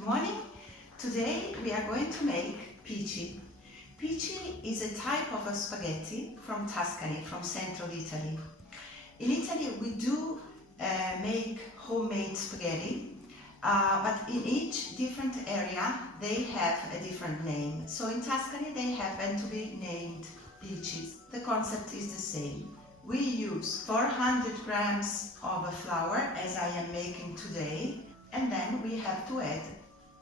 Good morning. Today we are going to make pici. Pici is a type of a spaghetti from Tuscany, from central Italy. In Italy we do make homemade spaghetti, but in each different area they have a different name. So in Tuscany they happen to be named pici. The concept is the same. We use 400 grams of flour as I am making today, and then we have to add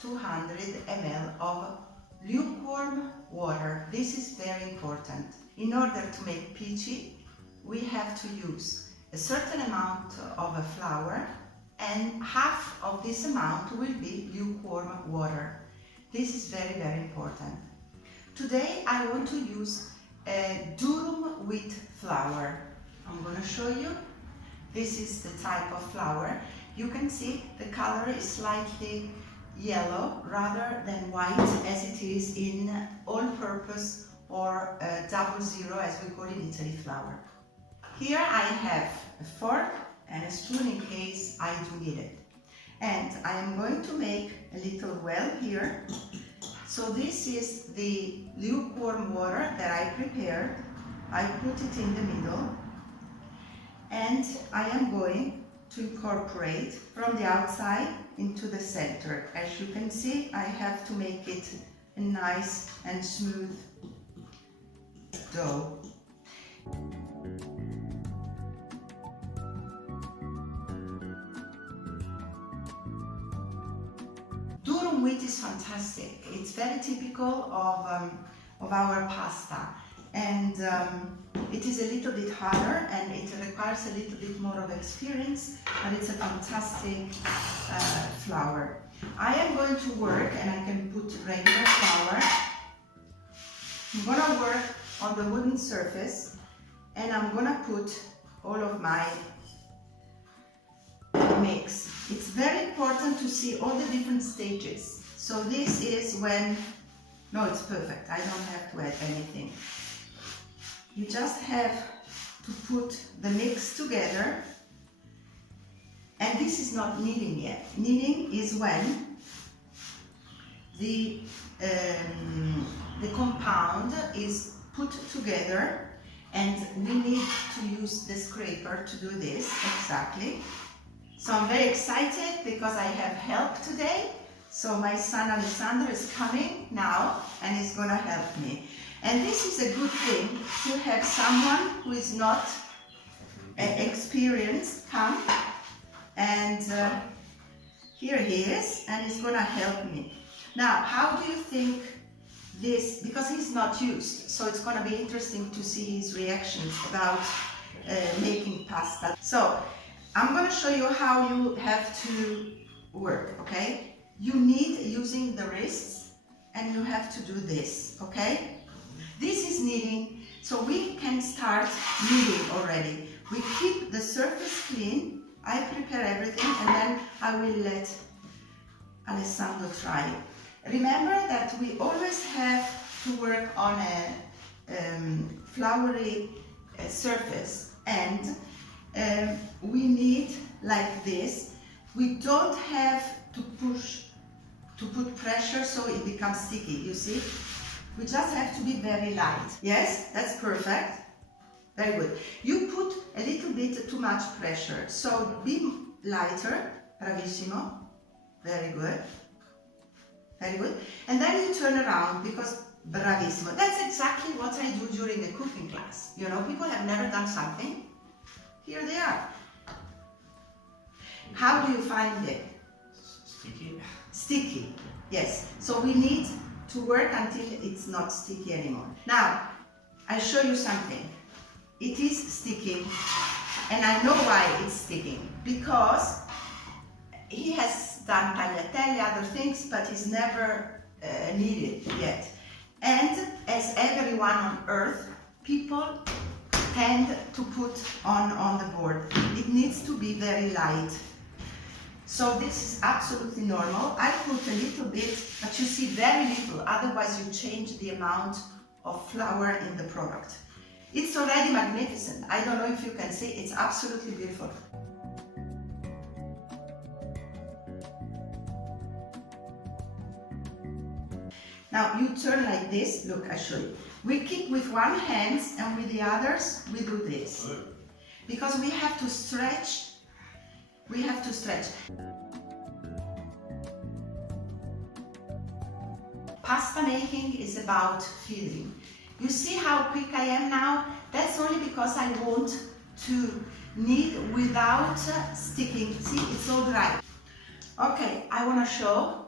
200 ml of lukewarm water. This is very important. In order to make pici, we have to use a certain amount of flour, and half of this amount will be lukewarm water. This is very, very important. Today I want to use a durum wheat flour. I'm going to show you. This is the type of flour. You can see the color is slightly yellow rather than white as it is in all-purpose or 00 as we call in Italy flour. Here I have a fork and a spoon in case I do need it. And I am going to make a little well here. So this is the lukewarm water that I prepared. I put it in the middle. And I am going to incorporate from the outside into the center. As you can see, I have to make it a nice and smooth dough. Durum wheat is fantastic. It's very typical of our pasta, and it is a little bit harder and it requires a little bit more of experience, but it's a fantastic flour. I am going to work, and I can put regular flour. I'm going to work on the wooden surface, and I'm going to put all of my mix. It's very important to see all the different stages. So this is when, no, it's perfect. I don't have to add anything. You just have to put the mix together, and this is not kneading yet. Kneading is when the compound is put together, and we need to use the scraper to do this, exactly. So I'm very excited because I have help today. So my son Alessandro is coming now and he's going to help me. And this is a good thing to have someone who is not experienced come, and here he is, and he's going to help me. Now, how do you think this, because he's not used, so it's going to be interesting to see his reactions about making pasta. So I'm going to show you how you have to work, okay? You need using the wrists, and you have to do this, okay? This is kneading, so we can start kneading already. We keep the surface clean. I prepare everything, and then I will let Alessandro try. Remember that we always have to work on a floury surface, and we need like this. We don't have to put pressure so it becomes sticky, you see? We just have to be very light. Yes, that's perfect. Very good. You put a little bit too much pressure, so be lighter. Bravissimo. Very good. Very good. And then you turn around, because bravissimo. That's exactly what I do during a cooking class. You know, people have never done something. Here they are. How do you find it? Sticky. Sticky, yes. So we need to work until it's not sticky anymore. Now, I'll show you something. It is sticking, and I know why it's sticking. Because he has done tagliatelle, other things, but he's never kneaded yet. And as everyone on earth, people tend to put on the board. It needs to be very light. So this is absolutely normal. I put a little bit, but you see very little, otherwise you change the amount of flour in the product. It's already magnificent. I don't know if you can see, it's absolutely beautiful. Now you turn like this. Look, I show you. We keep with one hand and with the others we do this. Because we have to stretch. We have to stretch. Pasta making is about feeling. You see how quick I am now? That's only because I want to knead without sticking. See, it's all dry. Okay, I want to show.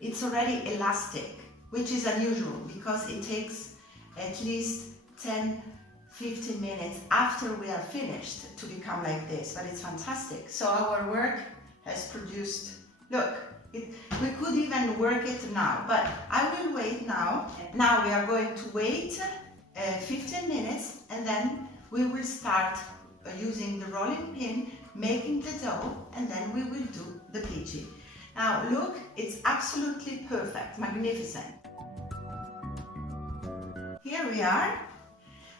It's already elastic, which is unusual because it takes at least 10-15 minutes after we are finished to become like this, but it's fantastic. So our work has produced, look, we could even work it now, but I will wait now. Now we are going to wait 15 minutes and then we will start using the rolling pin, making the dough, and then we will do the pici. Now look, it's absolutely perfect, magnificent. Here we are.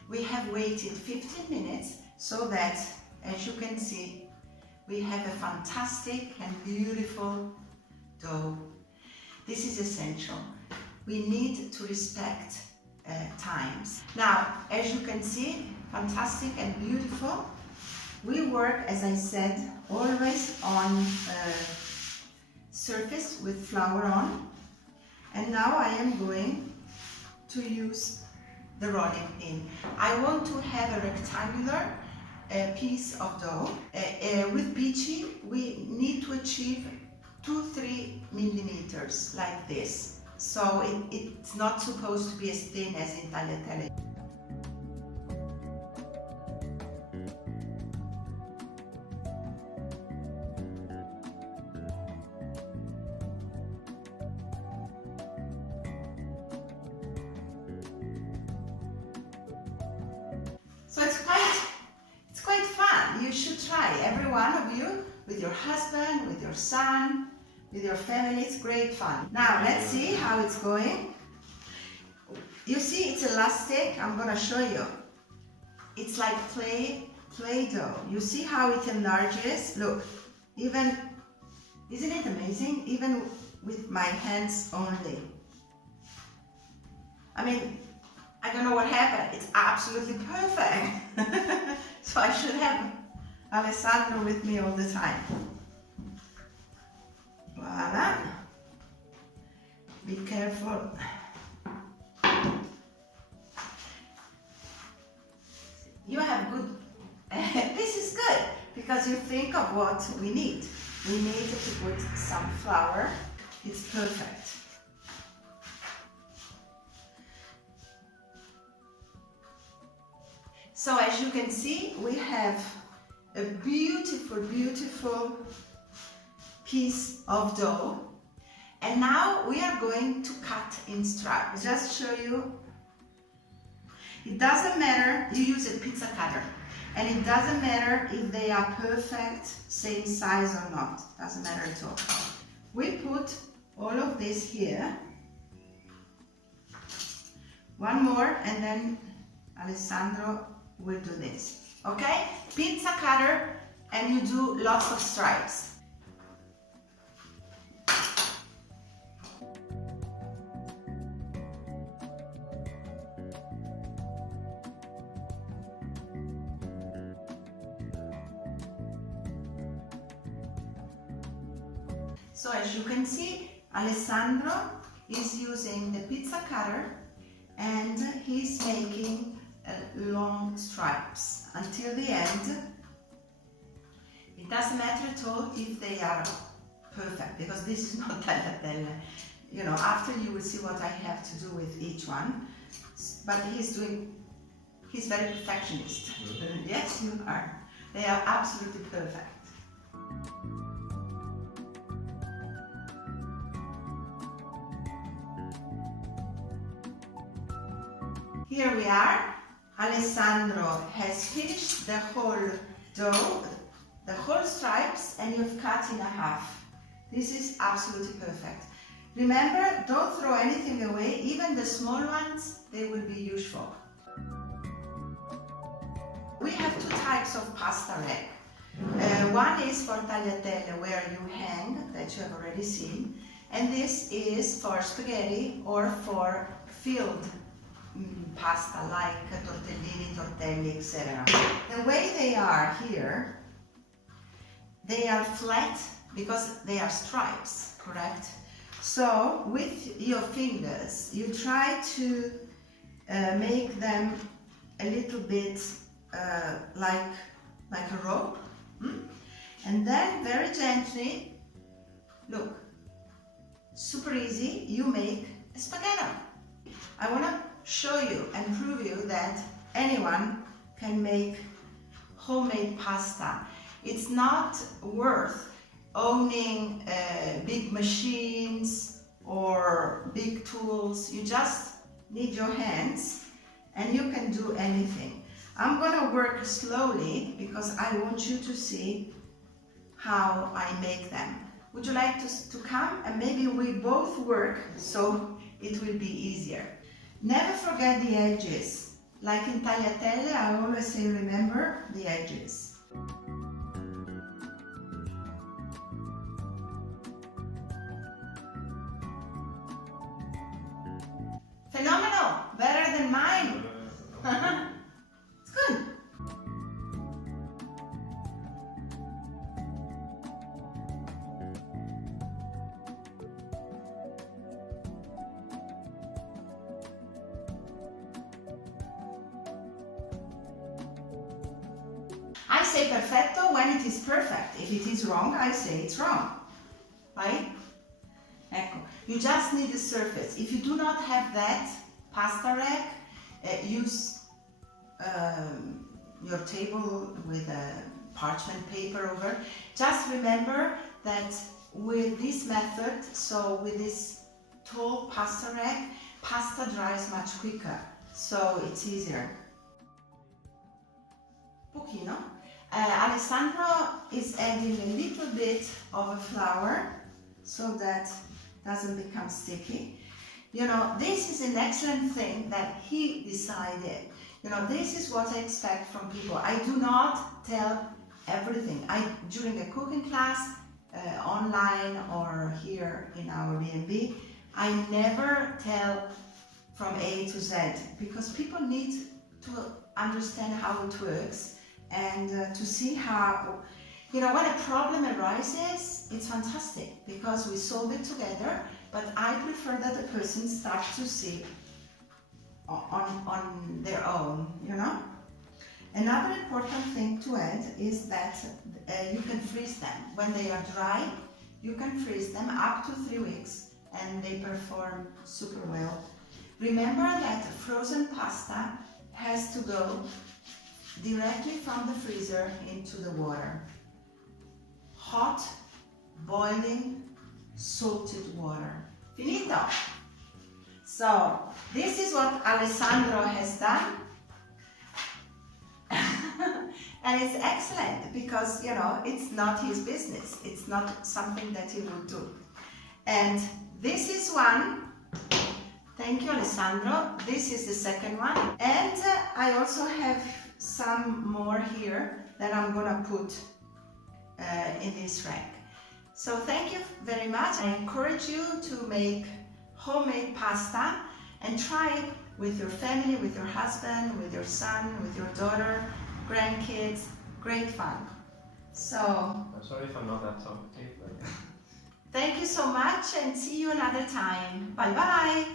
We have waited 15 minutes so that, as you can see, we have a fantastic and beautiful dough. This is essential. We need to respect times. Now, as you can see, fantastic and beautiful. We work, as I said, always on surface with flour on, and now I am going to use the rolling pin. I want to have a rectangular piece of dough. With pici we need to achieve 2-3 millimeters like this, so it's not supposed to be as thin as in tagliatelle. So it's quite fun. You should try, every one of you, with your husband, with your son, with your family. It's great fun. Now let's see how it's going. You see it's elastic. I'm gonna show you. It's like Play-Doh. You see how it enlarges? Look, even, isn't it amazing? Even with my hands only. I mean, I don't know what happened. It's absolutely perfect. So I should have Alessandro with me all the time. Voila. Be careful. You have good. This is good because you think of what we need. We need to put some flour. It's perfect. So as you can see, we have a beautiful, beautiful piece of dough. And now we are going to cut in stripes. Just show you. It doesn't matter, you use a pizza cutter. And it doesn't matter if they are perfect, same size or not. Doesn't matter at all. We put all of this here. One more and then Alessandro will do this. Okay? Pizza cutter and you do lots of stripes. So as you can see, Alessandro is using the pizza cutter and he's making long stripes until the end. It doesn't matter at all if they are perfect, because this is not tagliatelle. You know, after you will see what I have to do with each one. But he's very perfectionist. Yes, you are. They are absolutely perfect. Here we are. Alessandro has finished the whole dough, the whole stripes, and you've cut in half. This is absolutely perfect. Remember, don't throw anything away, even the small ones, they will be useful. We have two types of pasta rack. One is for tagliatelle, where you hang, that you have already seen, And this is for spaghetti or for filled pasta like tortellini, tortelli, etc. The way they are here, they are flat because they are stripes, correct? So with your fingers, you try to make them a little bit like a rope, and then very gently, look, super easy, you make a spaghetti. I want to show you and prove you that anyone can make homemade pasta. It's not worth owning big machines or big tools. You just need your hands and you can do anything. I'm gonna work slowly because I want you to see how I make them. Would you like to come and maybe we both work so it will be easier. Never forget the edges. Like in tagliatelle, I always say remember the edges. Phenomenal! Better than mine! It's good! I say perfetto when it is perfect. If it is wrong, I say it's wrong. Right? Ecco, you just need a surface. If you do not have that pasta rack, use your table with a parchment paper over. Just remember that with this method, so with this tall pasta rack, pasta dries much quicker, so it's easier. Pochino. Alessandro is adding a little bit of a flour so that doesn't become sticky. You know, this is an excellent thing that he decided. You know, this is what I expect from people. I do not tell everything. During a cooking class, online or here in our B&B, I never tell from A to Z because people need to understand how it works and to see how, you know, when a problem arises, it's fantastic because we solve it together, but I prefer that the person starts to see on their own, you know. Another important thing to add is that you can freeze them. When they are dry, you can freeze them up to 3 weeks and they perform super well. Remember that frozen pasta has to go directly from the freezer into the water. Hot, boiling, salted water. Finito! So, this is what Alessandro has done. And it's excellent because, you know, it's not his business. It's not something that he would do. And this is one. Thank you, Alessandro. This is the second one. And I also have some more here that I'm gonna put in this rack. So thank you very much. I encourage you to make homemade pasta and try it with your family, with your husband, with your son, with your daughter, grandkids. Great fun. So I'm sorry if I'm not that talkative. thank you so much and see you another time. Bye bye.